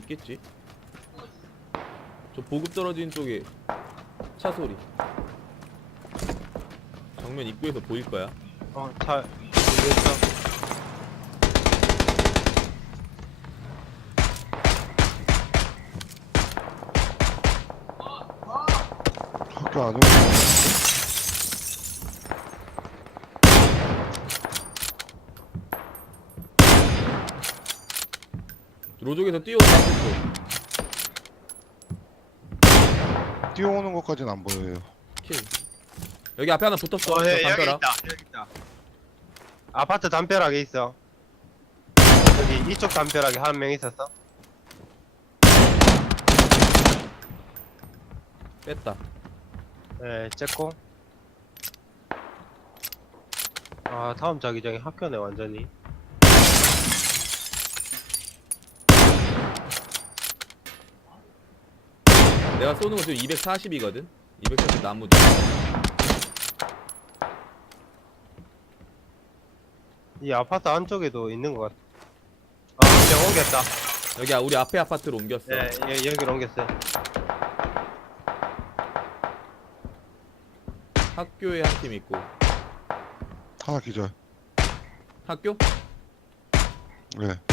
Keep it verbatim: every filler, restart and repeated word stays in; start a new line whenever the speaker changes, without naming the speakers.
있겠지? 저 보급 떨어진 쪽에 차 소리. 정면 입구에서 보일 거야.
어, 차, 모르겠어.
학교 안 오고.
로족에서 뛰어온다.
뛰어오는 것까지는 안 보여요.
킬. 여기 앞에 하나 붙었어.
어,
저
예, 여기
담벼락.
있다, 여기 있다. 아파트 담벼락에 있어. 여기 이쪽 담벼락에 한 명 있었어.
뺐다.
예, 쨌고. 아, 다음 자기장이 학교네, 완전히.
내가 쏘는 거 지금 이백사십이거든. 이백사십 나무도.
이 아파트 안쪽에도 있는 것 같아. 아, 그냥 옮겼다.
여기 우리 앞에 아파트로 옮겼어.
예, 예, 여기로 옮겼어요.
학교에 한 팀 있고.
하나 기절.
학교?
네.